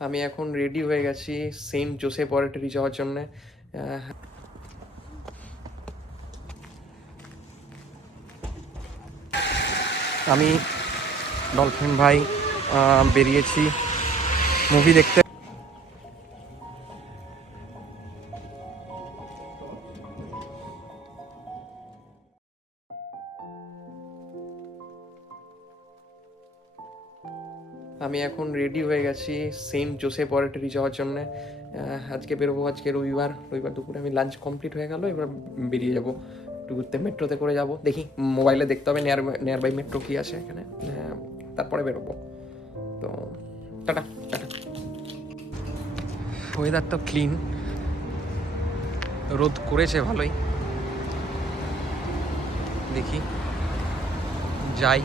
আমি এখন রেডি হয়ে গেছি সেন্ট জোসেফ অরেটরি যাওয়ার জন্যে। আমি ডলফিন ভাই বেরিয়েছি মুভি দেখতে। আমি এখন রেডি হয়ে গেছি সেন্ট জোসেফ অরেটরি যাওয়ার জন্যে। আজকে বেরোবো, আজকে রবিবার দুপুরে আমি লাঞ্চ কমপ্লিট হয়ে গেল, এবার বেরিয়ে যাবো একটু ঘুরতে। মেট্রোতে করে যাব, দেখি মোবাইলে দেখতে হবে নিয়ার বাই মেট্রো কী আছে এখানে, তারপরে বেরোবো। তো টাটা টাটা। ওয়েদার তো ক্লিন, রোদ করেছে ভালোই। দেখি যাই।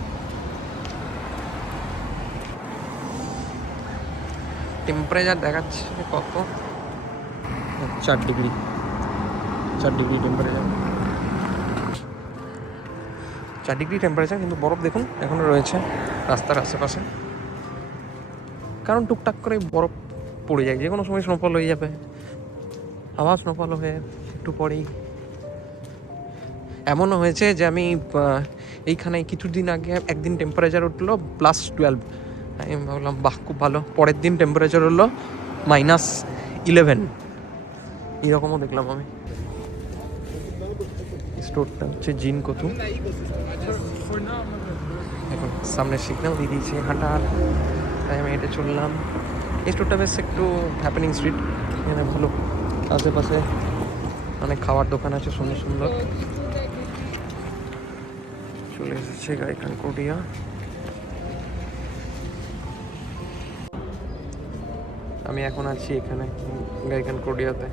টেম্পারেচার দেখাচ্ছে কত, 4 ডিগ্রি টেম্পারেচার। 4 ডিগ্রি টেম্পারেচার, কিন্তু বরফ দেখুন এখনও রয়েছে রাস্তার আশেপাশে, কারণ টুকটাক করে বরফ পড়ে যায়, যে কোনো সময় স্নোফল হয়ে যাবে। আবার স্নোফল হয়ে একটু পরেই এমনও হয়েছে যে আমি এইখানে কিছুদিন আগে একদিন টেম্পারেচার উঠলো +12। আমি ভাবলাম বাহ, খুব ভালো। পরের দিন টেম্পারেচার হলো -11। এরকমও দেখলাম আমি। স্টোরটা হচ্ছে জিন কতু। এখন সামনে সিগন্যাল দিয়ে দিয়েছে হাঁটার, তাই আমি হেঁটে চললাম। এই স্টোরটা বেশ একটু হ্যাপেনিং স্ট্রিট, এখানে ভালো আশেপাশে অনেক খাওয়ার দোকান আছে সুন্দর সুন্দর। চলে এসেছে গাইকান কোডিয়া। আমি এখন আছি এখানে গাইকান কোডিয়াতে।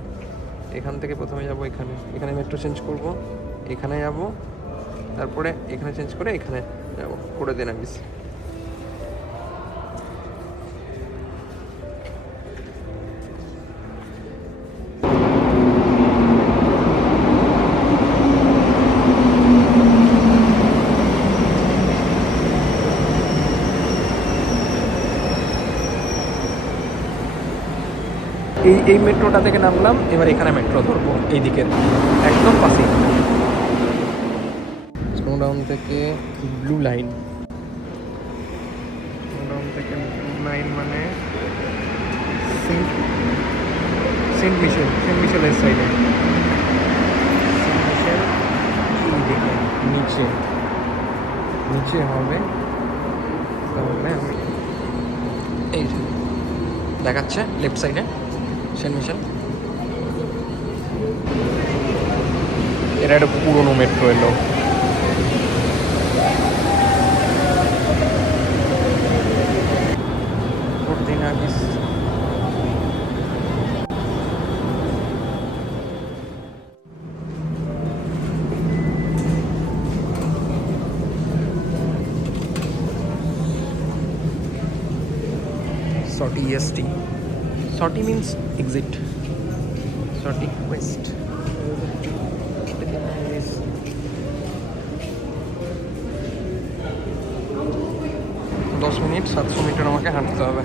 এখান থেকে প্রথমে যাব এখানে মেট্রো চেঞ্জ করব, এখানে যাব, তারপরে এখানে চেঞ্জ করে এখানে যাব করে দেন আমি। এই মেট্রোটা থেকে নামলাম, এবার এখানে মেট্রো ধরবো এই দিকের একদম পাশেই। স্নোডাউন থেকে ব্লু লাইন, মানে সেন্ট মিশেলের সাইডে। এই দিকে নিচে হবে, তাহলে আমি এই যে দেখাচ্ছে লেফট সাইডে সেন্ট মিশেল। এটা একটা পুরোনো মেট্রো এলো। Sorty EST. Sorty means exit. Sorty West. 10 minute 700 metre আমাকে হাঁটতে হবে।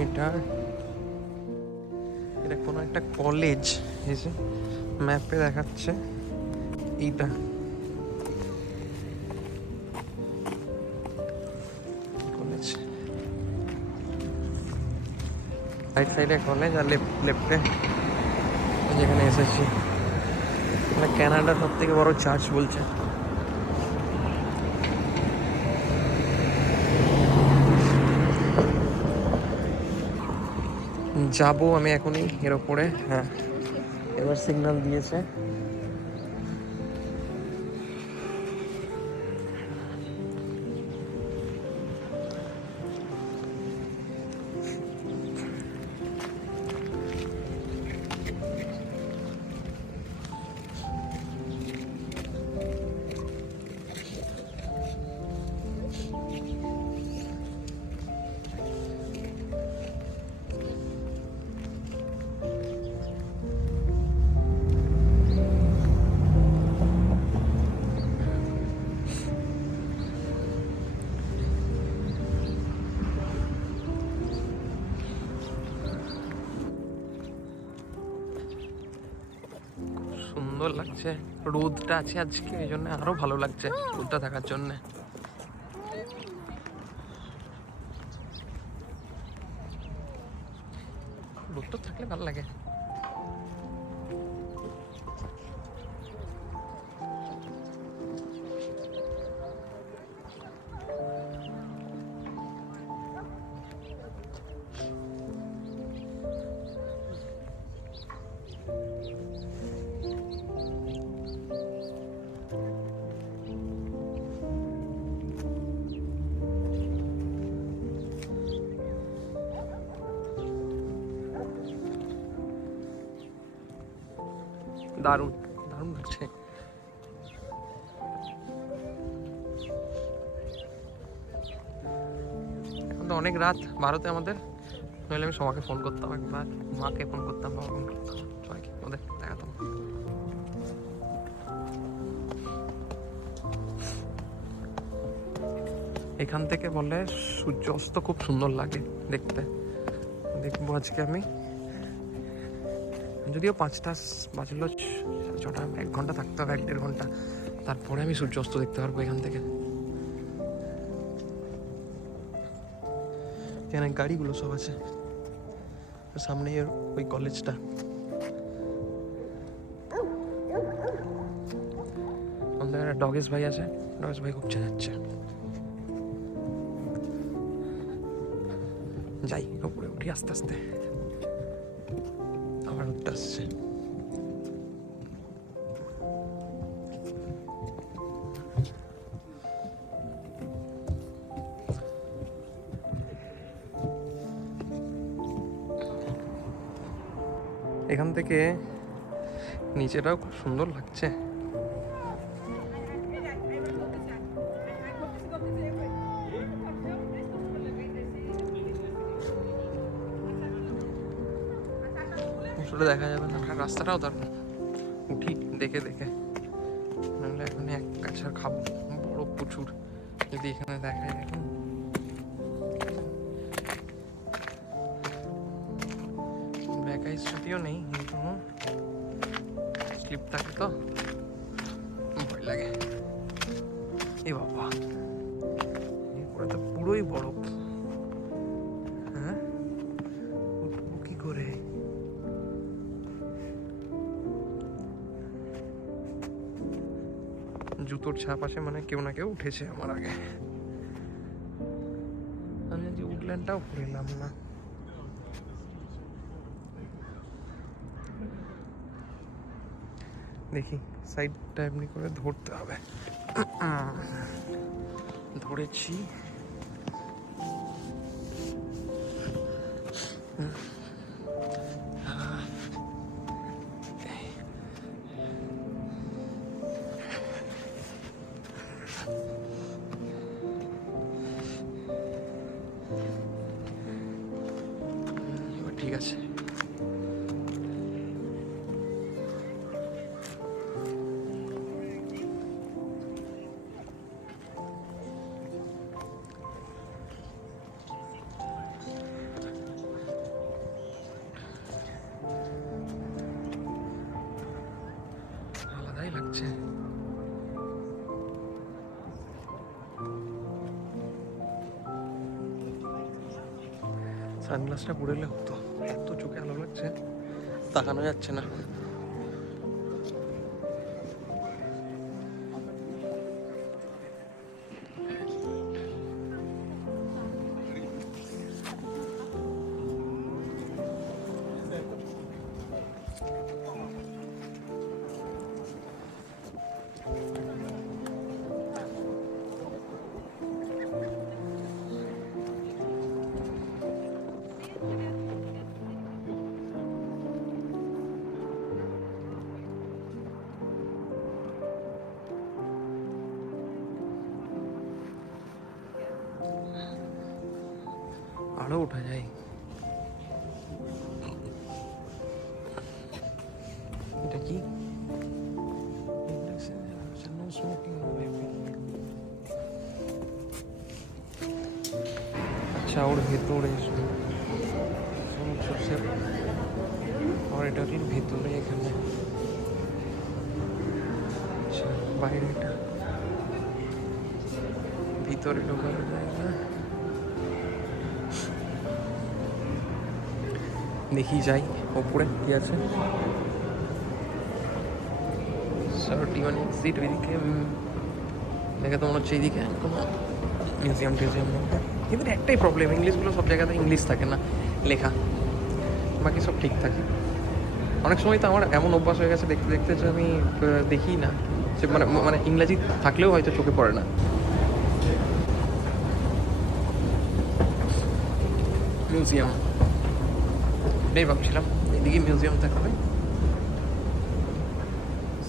মিটার। এটা কোনো একটা কলেজ, এই যে ম্যাপে দেখাচ্ছে এইটা। কলেজ রাইট সাইডে কলেজ, আর লেফটে যেখানে এসেছি ক্যানাডার সব থেকে বড় চার্চ বলছে। যাবো আমি এখনই এর ওপরে। হ্যাঁ, এবার সিগন্যাল দিয়েছে। সুন্দর লাগছে, রোদটা আছে আজকে, এই জন্য আরো ভালো লাগছে রোদটা থাকার জন্য। রোদটা থাকলে ভালো লাগে। দারুণ দারুণ লাগছে। এখন তো অনেক রাত ভারতে আমাদের, নইলে আমি সবাইকে ফোন করতাম, একবার মাকে ফোন করতাম, বাবা ফোন করতাম, সবাইকে ওদের দেখাতাম। এখান থেকে বলে সূর্য অস্ত খুব সুন্দর লাগে দেখতে। দেখবো আজকে আমি, যদিও 5টা বাজলো, 6টা, 1 ঘন্টা থাকতে হবে, 1-1.5 ঘন্টা, তারপরে আমি সূর্য অস্ত দেখতে পারবো এখান থেকে। এখানে গাড়িগুলো সব আছে, সামনে ওই কলেজটা। আমাদের একটা ডগেশ ভাই আছে, ডগেশ ভাই খুব চেঁচাচ্ছে। যাই উপরে উঠি আস্তে আস্তে, আবার উঠতে আসছে। এখান থেকে নিচেটাও খুব সুন্দর লাগছে। দেখা যাবে না, রাস্তাটাও দারুণ। উঠি দেখে দেখে, নাহলে এখানে এক কাছার খাবো, বড় প্রচুর। যদি এখানে দেখায়, এখন ব্ল্যাক আইস যদিও নেই, কিন্তু স্লিপ থাকে তো ভয় লাগে। এ বাবা, এরপরে তো পুরোই বরফ। হ্যাঁ, উঠবো কি করে? জুতোর ছাপ আছে, মানে কেউ না কেউ উঠেছে আমার আগে। আমি যে উডল্যান্ডটাও ঘুরলাম না। দেখি সাইডটা এমনি করে ধরতে হবে। ধরেছি। ঠিক আছে, আলাদাই লাগছে। সানগ্লাসটা পড়লে হতো, এত চোখে আলো লাগছে, তাকানো যাচ্ছে না। ওঠা যায়। এটা কি? আচ্ছা, ওর ভেতরে অডিটরির ভেতরে এখানে। আচ্ছা, বাইরেটা ভিতরে ঢোকানো যায় না। দেখি যাই ওপরে কি আছে। 31 এক্সিট ওইদিকে দেখে তো মনে হচ্ছে এইদিকে কোনো মিউজিয়াম টিউজিয়াম মধ্যে। কিন্তু একটাই প্রবলেম, ইংলিশগুলো সব জায়গাতে ইংলিশ থাকে না লেখা, বাকি সব ঠিক থাকে। অনেক সময় তো আমার এমন অভ্যাস হয়ে গেছে দেখতে দেখতে যে আমি দেখি না, যে মানে মানে ইংরাজি থাকলেও হয়তো চোখে পড়ে না। মিউজিয়াম এটাই ভাবছিলাম, এদিকে মিউজিয়াম থাকবে।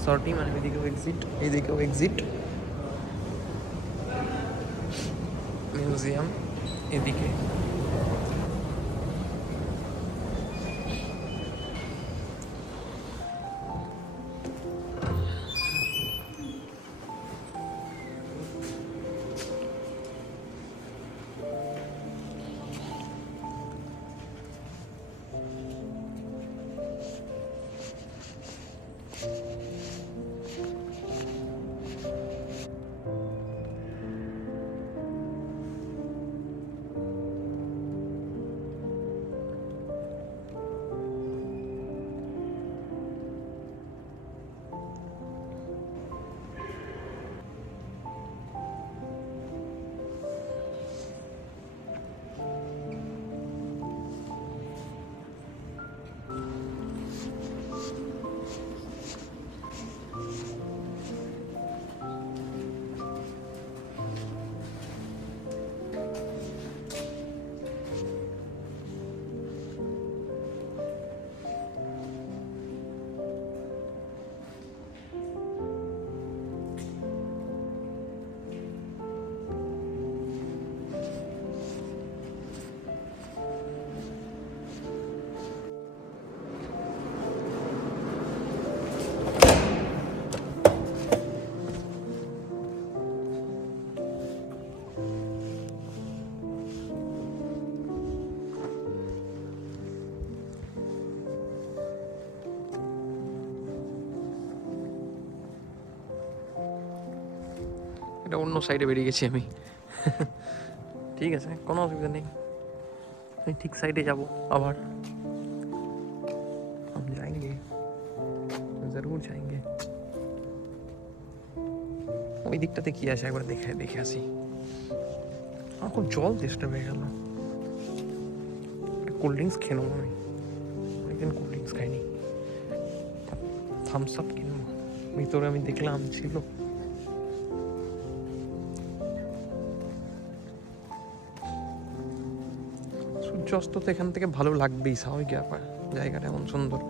30 মানে এদিকেও এক্সিট, এদিকেও এক্সিট, মিউজিয়াম এদিকে। এটা অন্য সাইডে বেরিয়ে গেছি আমি। ঠিক আছে, কোনো অসুবিধা নেই, আমি ঠিক সাইডে যাব আবার। हम जाएंगे, जरूर जाएंगे। ওই দিকটাতে কি আছে একবার দেখে আসি। আমার খুব জল তেষ্টা হয়ে গেল, কোল্ড ড্রিঙ্কস খেয়ে নেবো। আমি অনেকদিন কোল্ড ড্রিঙ্কস খাইনি, থামস আপ কিনবো। ভিতরে আমি দেখলাম ছিল। সূর্যাস্ত তো এখান থেকে ভালো লাগবেই, স্বাভাবিক ব্যাপার, জায়গাটা এমন সুন্দর।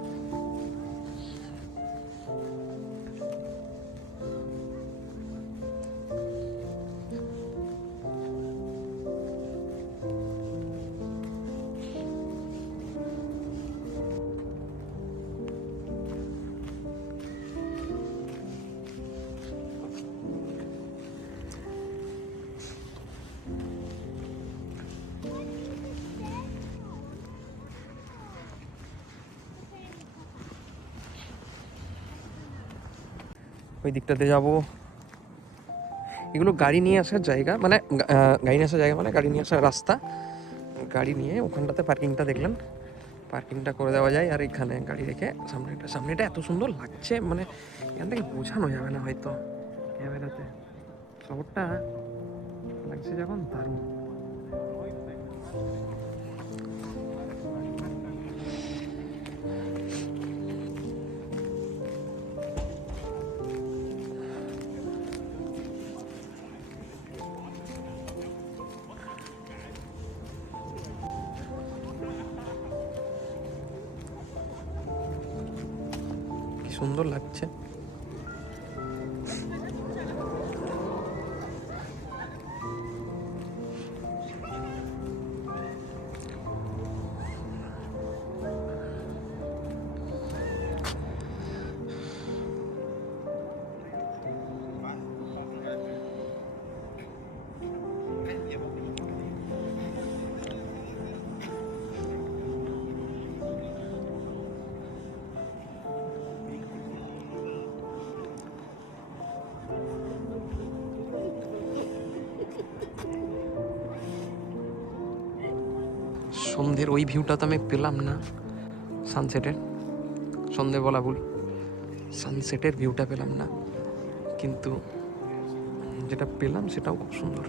ওই দিকটাতে যাব। এগুলো গাড়ি নিয়ে আসার জায়গা, মানে গাড়ি নিয়ে আসার জায়গা মানে গাড়ি নিয়ে আসার রাস্তা। গাড়ি নিয়ে ওখানটাতে পার্কিংটা দেখলেন, পার্কিংটা করে দেওয়া যায়। আর এখানে গাড়ি রেখে সামনেটা এত সুন্দর লাগছে, মানে এখান থেকে বোঝানো যাবে না হয়তো ক্যামেরাতে। শহরটা লাগছে যখন দারুণ। সুন্দর লাগছে। সন্ধ্যের ওই ভিউটা তো আমি পেলাম না, সানসেটের, সন্ধ্যে বলা ভুল, সানসেটের ভিউটা পেলাম না, কিন্তু যেটা পেলাম সেটাও খুব সুন্দর।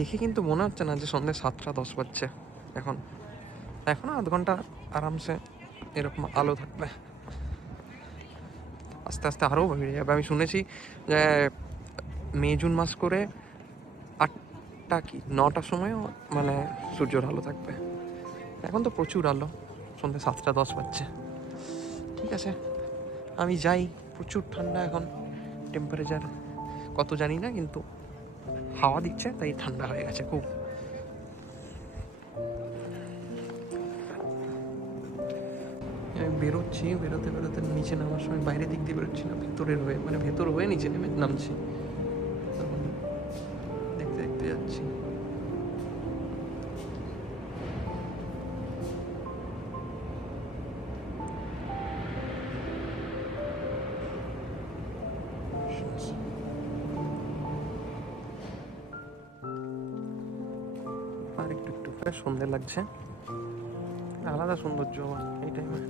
দেখে কিন্তু মনে হচ্ছে না যে সন্ধ্যে 7টা 10 বাজছে। এখনো আধ ঘন্টা আরামসে এরকম আলো থাকবে, আস্তে আস্তে আরও বেড়ে যাবে। আমি শুনেছি যে মে জুন মাস করে 8টা কি 9টার সময়ও মানে সূর্যের আলো থাকবে। এখন তো প্রচুর আলো, সন্ধ্যে 7টা 10 বাজছে। ঠিক আছে, আমি যাই। প্রচুর ঠান্ডা এখন, টেম্পারেচার কত জানি না, কিন্তু হাওয়া দিচ্ছে তাই ঠান্ডা হয়ে গেছে খুব। বেরোচ্ছি, বেরোতে বেরোতে নিচে নামার সময় বাইরের দিক দিয়ে বেরোচ্ছি না, ভেতরের হয়ে, মানে ভেতর হয়ে নিচে নামছি, তখন দেখতে দেখতে যাচ্ছি। আর একটু একটু করে সন্ধে লাগছে, আলাদা সৌন্দর্য এই টাইমে।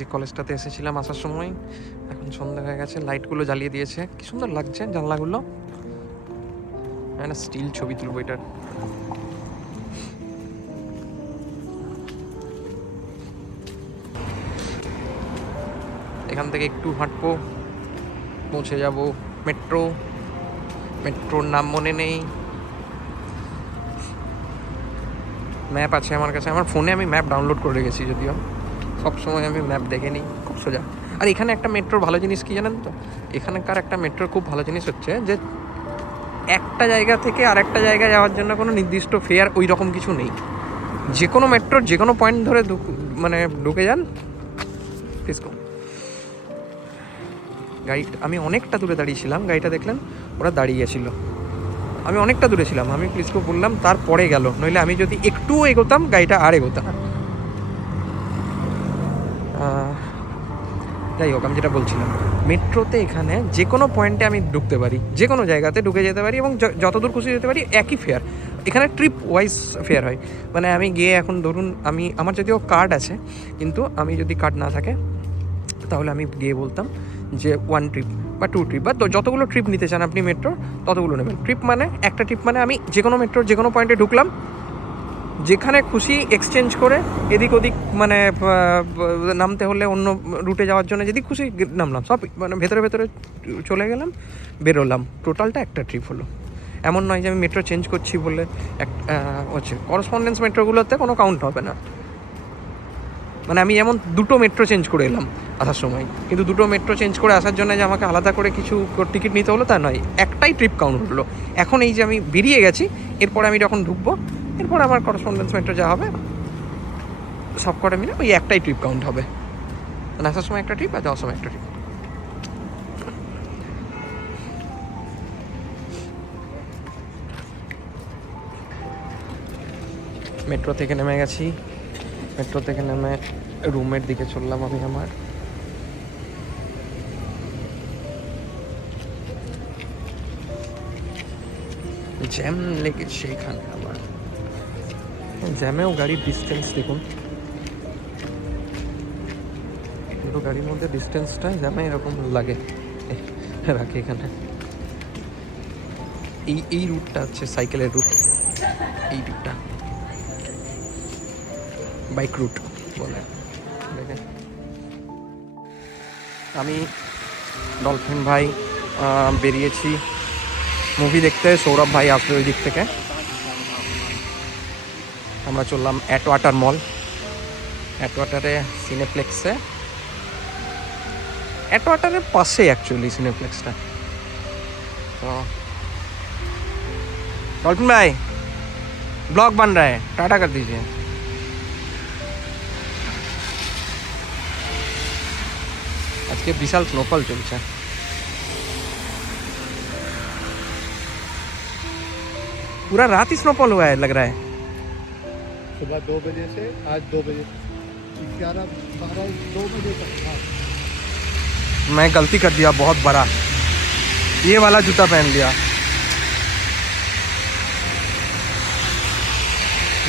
যে কলেজটাতে এসেছিলাম আসার সময়, এখন সন্ধ্যা হয়ে গেছে, লাইটগুলো জ্বালিয়ে দিয়েছে, কি সুন্দর লাগছে জানলাগুলো। একটা স্টিল ছবি তুলবো এটার। এখান থেকে একটু হাঁটবো, পৌঁছে যাব মেট্রোর নাম মনে নেই, ম্যাপ আছে আমার কাছে, আমার ফোনে আমি ম্যাপ ডাউনলোড করে রেখেছি, যদিও সবসময় আমি ম্যাপ দেখে নিই, খুব সোজা। আর এখানে একটা মেট্রোর ভালো জিনিস কি জানেন তো, এখানকার একটা মেট্রোর খুব ভালো জিনিস হচ্ছে যে একটা জায়গা থেকে আরেকটা জায়গায় যাওয়ার জন্য কোনো নির্দিষ্ট ফেয়ার ওই রকম কিছু নেই। যে কোনো মেট্রোর যে কোনো পয়েন্ট ধরে মানে ঢুকে যান। গাড়ি, আমি অনেকটা দূরে দাঁড়িয়েছিলাম, গাড়িটা দেখলেন ওরা দাঁড়িয়েছিল, আমি অনেকটা দূরে ছিলাম, আমি প্লিজকে বললাম, তারপরে গেল, নইলে আমি যদি একটুও এগোতাম গাড়িটা আর এগোতাম। যাই হোক, আমি যেটা বলছিলাম, মেট্রোতে এখানে যে কোনো পয়েন্টে আমি ঢুকতে পারি, যে কোনো জায়গাতে ঢুকে যেতে পারি, এবং যতদূর খুশি যেতে পারি, একই ফেয়ার। এখানে ট্রিপ ওয়াইজ ফেয়ার হয়, মানে আমি গিয়ে, এখন ধরুন আমার যদিও কার্ড আছে, কিন্তু আমি যদি কার্ড না থাকে তাহলে আমি গিয়ে বলতাম যে 1 ট্রিপ বা 2 ট্রিপ, বা যতগুলো ট্রিপ নিতে চান আপনি মেট্রো ততগুলো নেবেন। ট্রিপ মানে একটা ট্রিপ মানে আমি যে কোনো মেট্রোর যে কোনো পয়েন্টে ঢুকলাম, যেখানে খুশি এক্সচেঞ্জ করে এদিক ওদিক, মানে নামতে হলে অন্য রুটে যাওয়ার জন্য যেদিক খুশি নামলাম, সব মানে ভেতরে ভেতরে চলে গেলাম, বেরোলাম, টোটালটা একটা ট্রিপ হলো। এমন নয় যে আমি মেট্রো চেঞ্জ করছি বলে হচ্ছে। করসপন্ডেন্স মেট্রোগুলোতে কোনো কাউন্ট হবে না, মানে আমি যেমন 2টো মেট্রো চেঞ্জ করে এলাম আসার সময়, কিন্তু 2টো মেট্রো চেঞ্জ করে আসার জন্য যে আমাকে আলাদা করে কিছু টিকিট নিতে হলো তা নয়, একটাই ট্রিপ কাউন্ট হলো। এখন এই যে আমি বেরিয়ে গেছি, এরপরে আমি যখন ঢুকবো, এরপর আমার করসপন্ডেন্স মেট্রো যা হবে সব কটা মিলে ওই একটাই ট্রিপ কাউন্ট হবে, মানে আসার সময় একটা ট্রিপ আর যাওয়ার সময় একটা ট্রিপ। মেট্রো থেকে নেমে গেছি, মেট্রো থেকে নেমে রুমের দিকে চললাম আমি আমার। জ্যাম লেগেছে এখানে আবার, জ্যামেও গাড়ির ডিস্টেন্স দেখুন, দুটো গাড়ির মধ্যে ডিস্টেন্সটা জ্যামে এরকম লাগে রাখে এখানে। এই রুটটা হচ্ছে সাইকেলের রুট, এই রুটটা বাইক রুট বলে। দেখে আমি ডলফিন ভাই বেরিয়েছি মুভি দেখতে, সৌরভ ভাই আসবে ওই দিক থেকে। আমরা চললাম অ্যাটওয়াটার মল, অ্যাটওয়াটারে সিনেপ্লেক্সে, অ্যাটওয়াটারের পাশে অ্যাকচুয়ালি সিনেপ্লেক্সটা। तो डॉल्फिन भाई ब्लॉग बन रहा है, टाटा कर दीजिए। आज के विशाल स्नोफॉल चलছে, पूरा रात ही स्नोफॉल हुआ है लग रहा है। सुबह 2 बजे से आज 2 बजे 11 12 2 बजे तक था। मैं गलती कर दिया बहुत बड़ा, ये वाला जूता पहन लिया,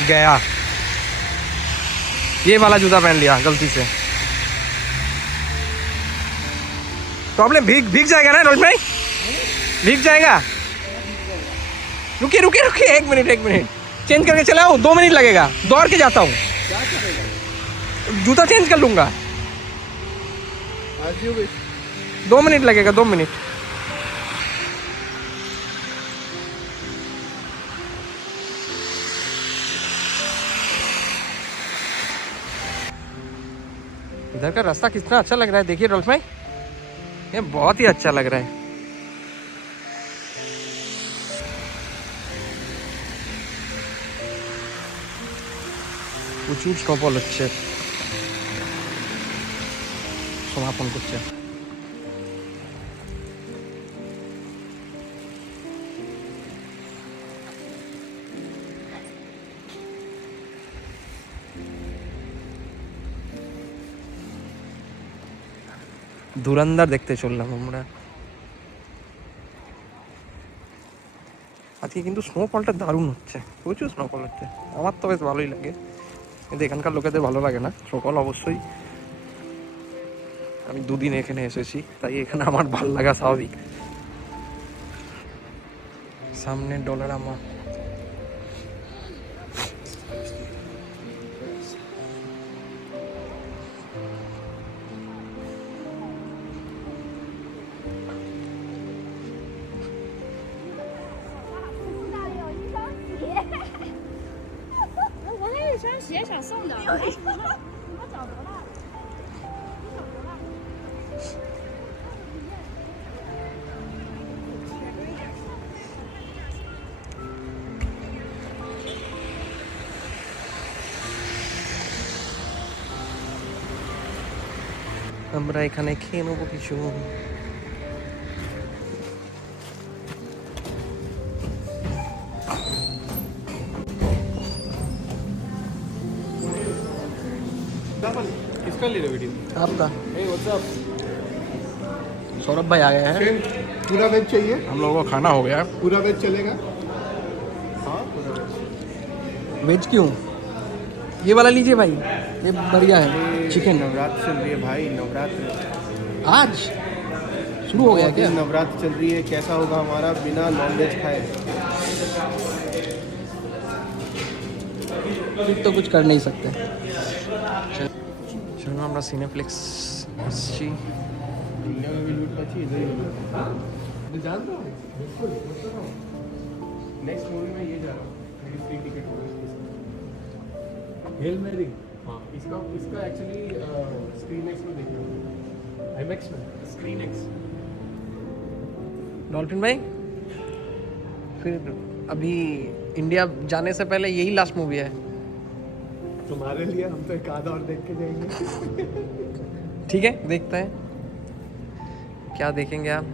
गया ये वाला जूता पहन लिया गलती से। प्रॉब्लम भीग जाएगा ना रोज भाई, भीग जाएगा। रुकिए रुकिए रुकिए, एक मिनट चेंज करके चलाओ, 2 मिनट लगेगा, दौड़ के जाता हूँ, जूता चेंज कर लूँगा। 2 मिनट लगेगा, 2 मिनट। इधर का रास्ता कितना अच्छा लग रहा है, देखिए डॉल्फिन भाई, ये बहुत ही अच्छा लग रहा है। প্রচুর স্নোফল হচ্ছে, সমাপন করছে। ধুরন্ধর দেখতে চললাম আমরা আজকে, কিন্তু স্নোফলটা দারুণ হচ্ছে, প্রচুর স্নোফল হচ্ছে। আমার তো বেশ ভালোই লাগে, কিন্তু এখানকার লোকেদের ভালো লাগে না স্নোফল অবশ্যই। আমি 2 দিন এখানে এসেছি, তাই এখানে আমার ভালো লাগা স্বাভাবিক। সামনে ডলারামা,鞋想送的，我脚多大？ আমরা এখানে খেয়ে নেবো কিছু। किसका ले रहे वीडियो? आपका Hey, what's up? सौरभ भाई आ गए हैं, पूरा वेज चाहिए? हम लोगों को खाना हो गया। पूरा वेज चलेगा? हाँ पूरा वेज। वेज क्यों, ये वाला लीजिए भाई, ये बढ़िया है। चिकन नवरात्र चल रही है भाई, नवरात्र आज शुरू हो गया क्या? नवरात्र चल रही है, कैसा होगा हमारा बिना नॉनवेज खाए? फिर तो कुछ कर नहीं सकते। चलो আমরা সিনেপ্লেক্স এসেছি। इंडिया में भी लूट पाची इधर ही लूट। जानता हूँ बिल्कुल, नेक्स्ट मूवी में ये जा रहा हूँ, मेरी फ्री टिकट होगी। हेल मेरी, हाँ इसका एक्चुअली स्क्रीन एक्स में देखना है, IMAX में स्क्रीन एक्स। डॉल्फिन भाई फिर अभी इंडिया जाने से पहले यही लास्ट मूवी है, तुम्हारे लिए हम तो एक आधा और देख के जाएंगे। ठीक है देखते हैं क्या देखेंगे आप।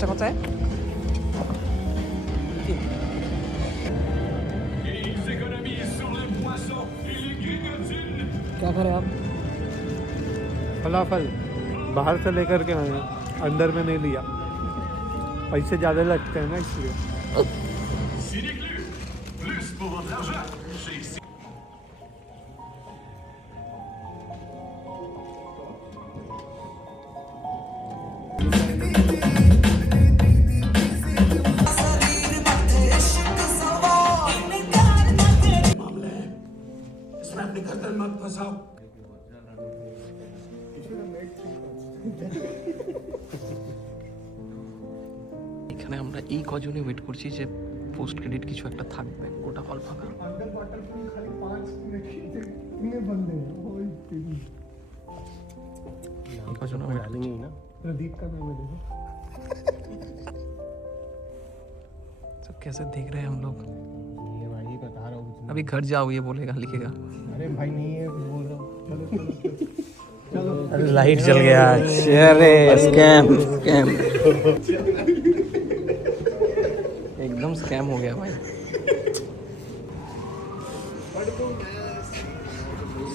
सा कौन सा है? क्या करें आप? फलाफल बाहर से लेकर के आए हैं, अंदर में नहीं लिया, पैसे ज़्यादा लगते हैं ना इसलिए। এখানে আমরা এই কজনই ওয়েট করছি যে পোস্ট ক্রেডিট কিছু একটা থাকবে, গোটা হল ফাঁকা। कजन डालेंगे ना, प्रदीप का नाम है देखो। सब कैसे देख रहे हैं हम लोग। ये भाई बता रहा हूँ। अभी घर जाओ ये बोलेगा, लिखेगा। अरे भाई नहीं है, कुछ बोल रहा हूँ। चलो लाइट जल गया। अरे स्कैम स्कैम। एकदम स्कैम हो गया भाई।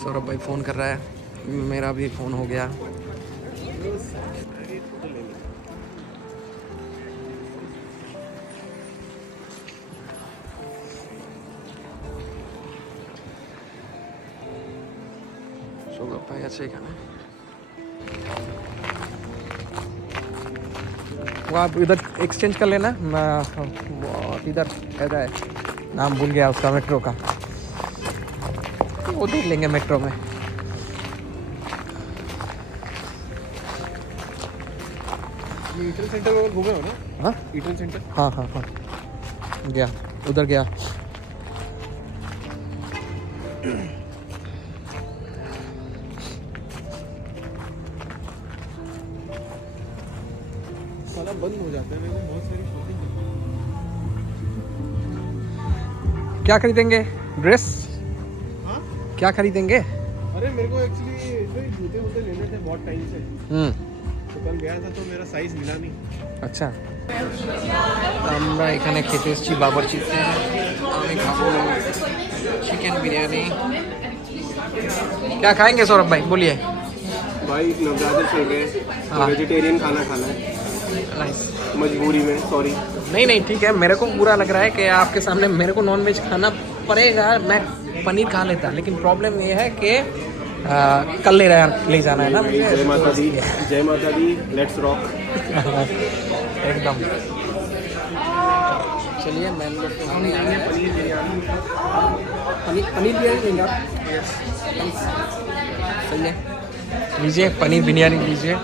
सौरभ भाई फ़ोन कर रहा है, मेरा भी फ़ोन हो गया। সৌরভ ভাই আছে এখানে। वो आप इधर एक्सचेंज कर लेना, इधर कहता है, नाम भूल गया उसका मेट्रो का, वो देख लेंगे मेट्रो में। ये ईटन सेंटर में घूमे हो ना? हाँ ईटन सेंटर। हाँ हाँ हाँ, गया उधर गया। साला बंद हो जाता है, मैंने बहुत सारी शॉपिंग की। क्या खरीदेंगे? ड्रेस? हाँ? क्या खरीदेंगे? अरे मेरे को एक्चुअली जूते वूते लेने थे बहुत टाइम से, तो कल गया था तो मेरा साइज मिला नहीं। আচ্ছা, আমরা এখানে খেতে এসেছি বাবরচিতে। আমি খাবো চিকেন বিরিয়ানি। क्या खाएंगे सौरभ भाई, बोलिए। भाई नवरात्र चल रहे हैं, हाँ। वेजिटेरियन खाना खाना है नाइस। मजबूरी में, सॉरी। नहीं नहीं ठीक है, मेरे को बुरा लग रहा है कि आपके सामने मेरे को नॉन वेज खाना पड़ेगा। मैं पनीर खा लेता, लेकिन प्रॉब्लम ये है कि कल ले जाना है ना मुझे। जय माता दी, जय माता दी, लेट्स रॉक। एकदम। चलिए मैं लोग खाने आए हैं। पनीर बिरयानी। पनीर बिरयानी लेंगे आप? सही है, लीजिए पनीर बिरयानी लीजिए।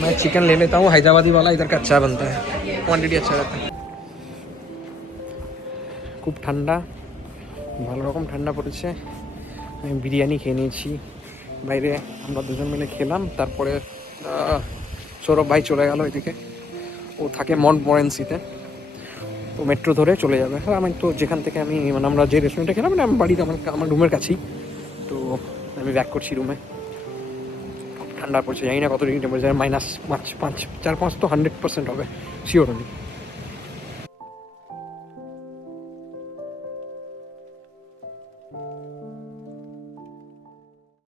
मैं चिकन ले लेता हूँ, हैदराबादी वाला इधर का अच्छा बनता है, क्वांटिटी अच्छा रहता है। খুব ঠান্ডা, ভালো রকম ঠান্ডা পড়েছে। আমি বিরিয়ানি খেয়ে নিয়েছি বাইরে, আমরা দুজন মিলে খেলাম। তারপরে সৌরভ ভাই চলে গেল এদিকে, ও থাকে মন্টমোরেন্সিতে, তো মেট্রো ধরে চলে যাবে। আর আমি তো যেখান থেকে আমি মানে আমরা যে রেস্টুরেন্টে খেলাম মানে আমার বাড়িতে আমার রুমের কাছেই, তো আমি ব্যাক করছি রুমে। খুব ঠান্ডা পড়ছে, জানি না কত ডিগ্রি টেম্পারেচার, -5 4-5 তো 100% হবে শিওর হলি।